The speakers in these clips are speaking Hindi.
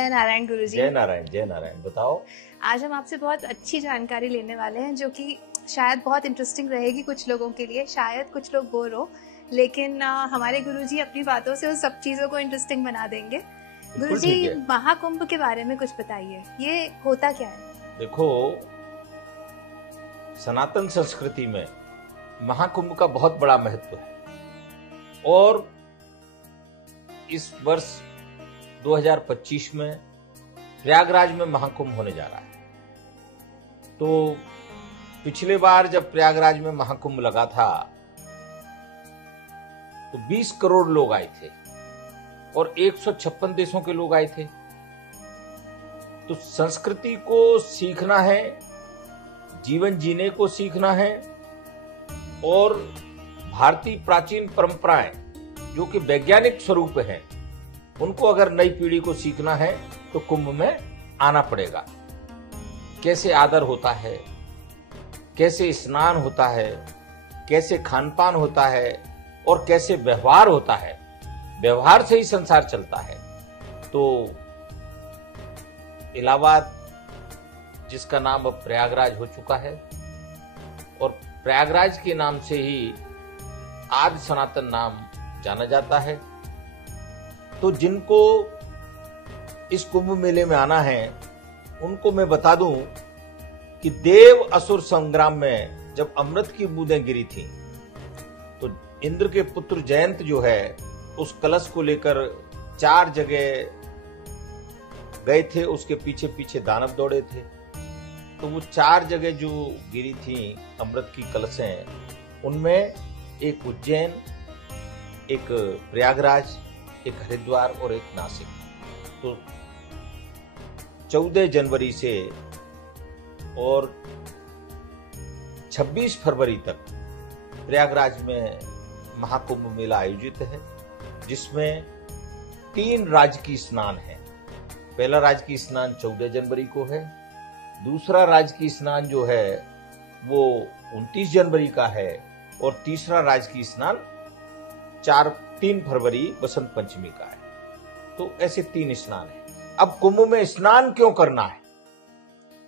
जय नारायण गुरु जी। जय नारायण। बताओ। आज हम आपसे बहुत अच्छी जानकारी लेने वाले हैं जो कि शायद बहुत इंटरेस्टिंग रहेगी कुछ लोगों के लिए, शायद कुछ लोग बोर हो, लेकिन हमारे गुरुजी अपनी बातों से उस सब चीजों को इंटरेस्टिंग बना देंगे। गुरुजी, महाकुंभ के बारे में कुछ बताइए, ये होता क्या है? देखो, सनातन संस्कृति में महाकुंभ का बहुत बड़ा महत्व है और इस वर्ष 2025 में प्रयागराज में महाकुंभ होने जा रहा है। तो पिछले बार जब प्रयागराज में महाकुंभ लगा था तो 20 करोड़ लोग आए थे और 156 देशों के लोग आए थे। तो संस्कृति को सीखना है, जीवन जीने को सीखना है और भारतीय प्राचीन परंपराएं जो कि वैज्ञानिक स्वरूप हैं, उनको अगर नई पीढ़ी को सीखना है तो कुंभ में आना पड़ेगा। कैसे आदर होता है, कैसे स्नान होता है, कैसे खान-पान होता है और कैसे व्यवहार होता है। व्यवहार से ही संसार चलता है। तो इलाहाबाद, जिसका नाम अब प्रयागराज हो चुका है, और प्रयागराज के नाम से ही आदि सनातन नाम जाना जाता है। तो जिनको इस कुंभ मेले में आना है उनको मैं बता दूं कि देव असुर संग्राम में जब अमृत की बूंदें गिरी थी तो इंद्र के पुत्र जयंत जो है उस कलश को लेकर 4 जगह गए थे, उसके पीछे पीछे दानव दौड़े थे। तो वो 4 जगह जो गिरी थी अमृत की कलशें, उनमें एक उज्जैन, एक प्रयागराज, एक हरिद्वार और एक नासिक। तो 14 जनवरी से और 26 फरवरी तक प्रयागराज में महाकुंभ मेला आयोजित है, जिसमें 3 राजकीय स्नान है। पहला राजकीय स्नान 14 जनवरी को है, दूसरा राजकीय स्नान जो है वो 29 जनवरी का है और तीसरा राजकीय स्नान 3 फरवरी बसंत पंचमी का है। तो ऐसे 3 स्नान है। अब कुंभ में स्नान क्यों करना है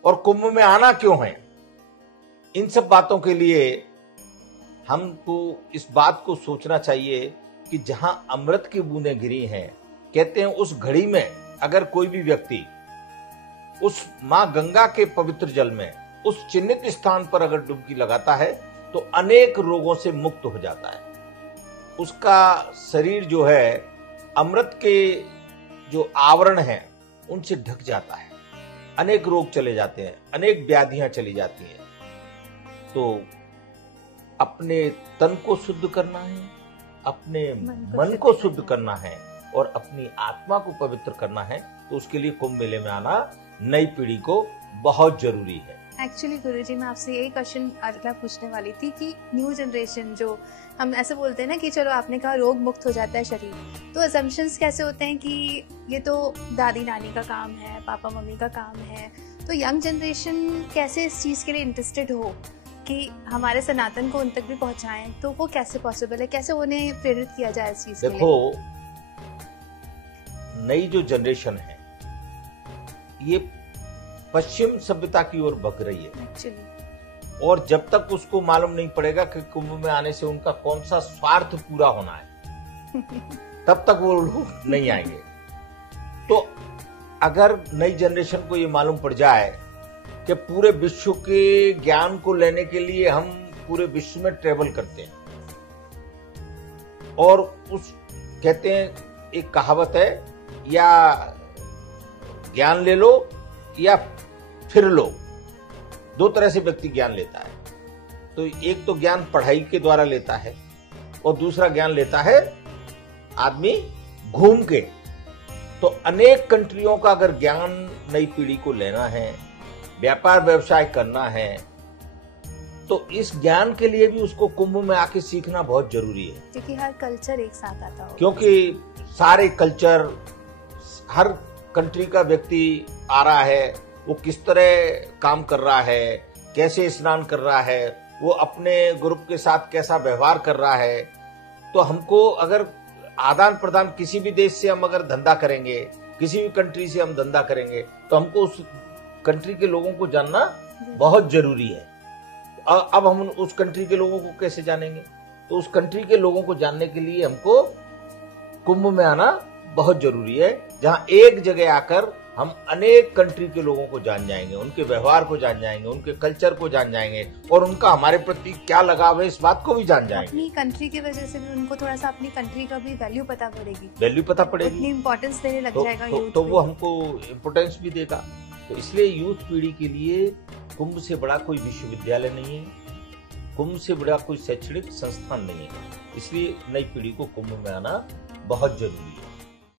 और कुंभ में आना क्यों है, इन सब बातों के लिए हमको इस बात को सोचना चाहिए कि जहां अमृत की बूंदें गिरी हैं, कहते हैं उस घड़ी में अगर कोई भी व्यक्ति उस मां गंगा के पवित्र जल में उस चिन्हित स्थान पर अगर डुबकी लगाता है तो अनेक रोगों से मुक्त हो जाता है। उसका शरीर जो है अमृत के जो आवरण हैं उनसे ढक जाता है, अनेक रोग चले जाते हैं, अनेक व्याधियां चली जाती हैं। तो अपने तन को शुद्ध करना है, अपने मन को शुद्ध करना है और अपनी आत्मा को पवित्र करना है। तो उसके लिए कुंभ मेले में आना नई पीढ़ी को बहुत जरूरी है। एक्चुअली गुरुजी, मैं आपसे यही क्वेश्चन अगला पूछने वाली थी कि न्यू जनरेशन, जो हम ऐसे बोलते हैं ना कि चलो आपने कहा रोग मुक्त हो जाता है शरीर, तो असम्पशंस कैसे होते हैं कि ये तो दादी नानी का काम है, पापा मम्मी का काम है। तो यंग जनरेशन कैसे इस चीज़ के लिए इंटरेस्टेड हो कि हमारे सनातन को उन तक भी पहुंचाएं, तो वो कैसे पॉसिबल है, कैसे उन्हें प्रेरित किया जाए इस चीज़ के लिए? देखो, नई जो जनरेशन है ये पश्चिम सभ्यता की ओर भग रही है एक्चुअली, और जब तक उसको मालूम नहीं पड़ेगा कि कुंभ में आने से उनका कौन सा स्वार्थ पूरा होना है तब तक वो लोग नहीं आएंगे। तो अगर नई जनरेशन को ये मालूम पड़ जाए कि पूरे विश्व के ज्ञान को लेने के लिए हम पूरे विश्व में ट्रेवल करते हैं, और उस कहते हैं एक कहावत है, या ज्ञान ले लो या फिर लो, 2 तरह से व्यक्ति ज्ञान लेता है। तो एक तो ज्ञान पढ़ाई के द्वारा लेता है और दूसरा ज्ञान लेता है आदमी घूम के। तो अनेक कंट्रियों का अगर ज्ञान नई पीढ़ी को लेना है, व्यापार व्यवसाय करना है, तो इस ज्ञान के लिए भी उसको कुंभ में आके सीखना बहुत जरूरी है, क्योंकि हर कल्चर एक साथ आता हो। क्योंकि सारे कल्चर, हर कंट्री का व्यक्ति आ रहा है, वो किस तरह काम कर रहा है, कैसे स्नान कर रहा है, वो अपने ग्रुप के साथ कैसा व्यवहार कर रहा है। तो हमको अगर आदान प्रदान किसी भी देश से हम अगर धंधा करेंगे किसी भी कंट्री से हम धंधा करेंगे तो हमको उस कंट्री के लोगों को जानना बहुत जरूरी है। अब हम उस कंट्री के लोगों को कैसे जानेंगे? तो उस कंट्री के लोगों को जानने के लिए हमको कुंभ में आना बहुत जरूरी है, जहां एक जगह आकर हम अनेक कंट्री के लोगों को जान जाएंगे, उनके व्यवहार को जान जाएंगे, उनके कल्चर को जान जाएंगे और उनका हमारे प्रति क्या लगाव है इस बात को भी जान जाएंगे। अपनी कंट्री की वजह से भी उनको थोड़ा सा अपनी कंट्री का भी वैल्यू पता पड़ेगी, इम्पोर्टेंस देने लग जाएगा तो वो हमको इम्पोर्टेंस भी देगा। तो इसलिए यूथ पीढ़ी के लिए कुंभ से बड़ा कोई विश्वविद्यालय नहीं है, कुंभ से बड़ा कोई शैक्षणिक संस्थान नहीं है। इसलिए नई पीढ़ी को कुंभ में आना बहुत जरूरी है।